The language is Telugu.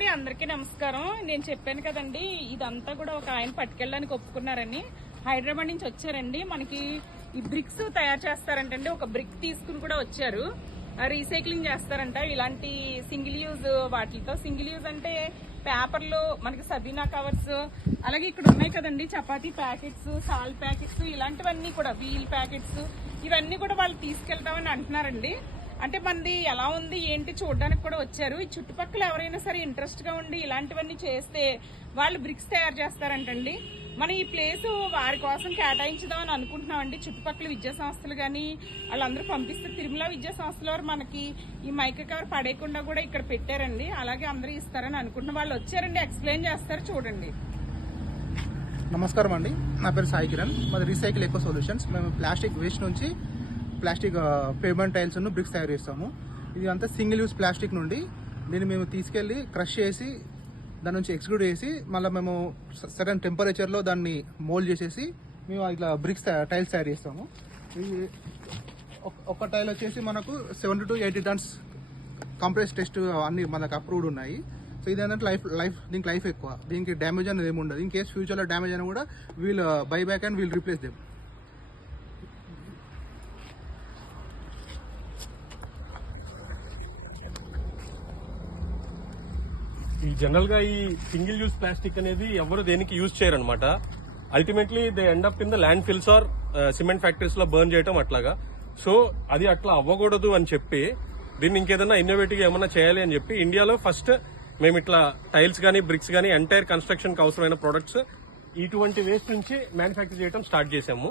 అండి, అందరికీ నమస్కారం. నేను చెప్పాను కదండి, ఇదంతా కూడా ఒక ఆయన పట్టుకెళ్ళడానికి ఒప్పుకున్నారని. హైదరాబాద్ నుంచి వచ్చారండి. మనకి ఈ బ్రిక్స్ తయారు చేస్తారంటండి. ఒక బ్రిక్ తీసుకుని కూడా వచ్చారు. రీసైక్లింగ్ చేస్తారంట ఇలాంటి సింగిల్ యూజ్ వాటితో. సింగిల్ యూజ్ అంటే పేపర్లు, మనకి సబీనా కవర్స్, అలాగే ఇక్కడ ఉన్నాయి కదండి చపాతీ ప్యాకెట్స్, సాల్ట్ ప్యాకెట్స్, ఇలాంటివన్నీ కూడా వీల్ ప్యాకెట్స్, ఇవన్నీ కూడా వాళ్ళు తీసుకెళ్తామని అంటున్నారండి. అంటే మనది ఎలా ఉంది ఏంటి చూడడానికి కూడా వచ్చారు. ఈ చుట్టుపక్కల ఎవరైనా సరే ఇంట్రెస్ట్ గా ఉండి ఇలాంటివన్నీ చేస్తే వాళ్ళు బ్రిక్స్ తయారు చేస్తారంటండి. మనం ఈ ప్లేస్ వారి కోసం కేటాయించుదామని అనుకుంటున్నామండి. చుట్టుపక్కల విద్యా సంస్థలు కానీ వాళ్ళందరూ పంపిస్తే తిరుమల విద్యా సంస్థల వారు మనకి ఈ మైక్ కవర్ పడేయకుండా కూడా ఇక్కడ పెట్టారండి. అలాగే అందరూ ఇస్తారని అనుకుంటున్న వాళ్ళు వచ్చారండి, ఎక్స్ప్లెయిన్ చేస్తారు, చూడండి. నమస్కారం అండి, నా పేరు సాయి కిరణ్. మాది రీసైకిల్ ఎకో సొల్యూషన్స్. మేము ప్లాస్టిక్ వేస్ట్ నుంచి ప్లాస్టిక్ పేమెంట్ టైల్స్ బ్రిక్స్ తయారు చేస్తాము. ఇది అంతా సింగిల్ యూజ్ ప్లాస్టిక్ నుండి దీన్ని మేము తీసుకెళ్లి క్రష్ చేసి దాని నుంచి ఎక్స్క్లూడ్ చేసి మళ్ళీ మేము సడన్ టెంపరేచర్లో దాన్ని మోల్డ్ చేసేసి మేము ఇట్లా బ్రిక్స్ టైల్స్ తయారు చేస్తాము. ఇది ఒక టైల్ వచ్చేసి మనకు 70 to 80 tons కంప్రెస్ టెస్ట్ అన్ని మనకు అప్రూవ్డ్ ఉన్నాయి. సో ఇది ఏంటంటే దీనికి లైఫ్ ఎక్కువ, దీనికి డ్యామేజ్ అనేది ఏమి ఉండదు. ఇన్ కేస్ ఫ్యూచర్లో డ్యామేజ్ అయినా కూడా we'll buy back and we'll replace them. ఈ జనరల్ గా ఈ సింగిల్ యూజ్ ప్లాస్టిక్ అనేది ఎవరు దేనికి యూజ్ చేయరు అనమాట. Ultimately they end up in the landfills or cement factories లో బర్న్ చేయడం అట్లాగా. సో అది అట్లా అవ్వకూడదు అని చెప్పి దీన్ని ఇంకేదైనా ఇన్నోవేటివ్ ఏమన్నా చేయాలి అని చెప్పి ఇండియాలో ఫస్ట్ మేము ఇట్లా టైల్స్ గానీ బ్రిక్స్ గానీ ఎంటైర్ కన్స్ట్రక్షన్ కి అవసరమైన ప్రొడక్ట్స్ ఇటువంటి వేస్ట్ నుంచి మ్యానుఫ్యాక్చర్ చేయడం స్టార్ట్ చేసాము.